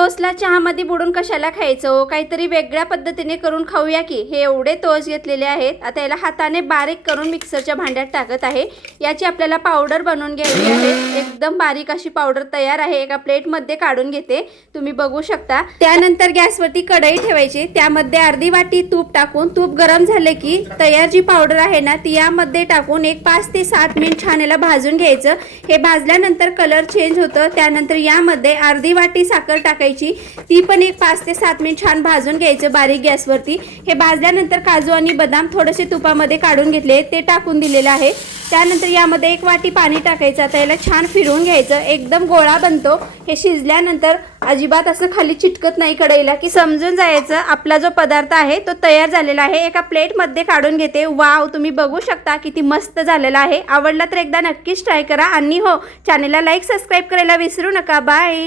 तोसला चहामध्ये बुडून कशाला खायचं? काहीतरी वेगळ्या पद्धतीने करून खाऊया की? हे एवढे तोस घेतलेले आहेत. आता याला हाताने बारीक करून मिक्सरच्या भांड्यात टाकत आहे. याची आपल्याला पावडर बनवून घ्यायची आहे. एकदम बारीक अशी पावडर तयार आहे. एका प्लेटमध्ये काढून घेते. तुम्ही बघू शकता. त्यानंतर गॅसवरती कढई ठेवायची. त्यामध्ये अर्धी वाटी तूप टाकून तूप गरम झाले की तयार जी पावडर आहे ना ती यामध्ये टाकून एक पाच ते सात मिनिट छान याला भाजून घ्यायचं. हे भाजल्यानंतर कलर चेंज होतं. त्यानंतर यामध्ये अर्धी वाटी साखर टाकायची. टाकायची ती पण एक पाच ते सात मिनिट छान भाजून घ्यायचं बारीक गॅसवरती. हे भाजल्यानंतर काजू आणि बदाम थोडेसे तुपामध्ये काढून घेतले. ते टाकून दिलेलं आहे. त्यानंतर यामध्ये एक वाटी पाणी टाकायचं. आता याला छान फिरवून घ्यायचं. एकदम गोळा बनतो. हे शिजल्यानंतर अजिबात असं खाली चिटकत नाही कढईला की समजून जायचं आपला जो पदार्थ आहे तो तयार झालेला आहे. एका प्लेटमध्ये काढून घेते. वाव तुम्ही बघू शकता किती मस्त झालेला आहे. आवडला तर एकदा नक्कीच ट्राय करा. आणि हो चॅनलला लाईक सबस्क्राईब करायला विसरू नका. बाय.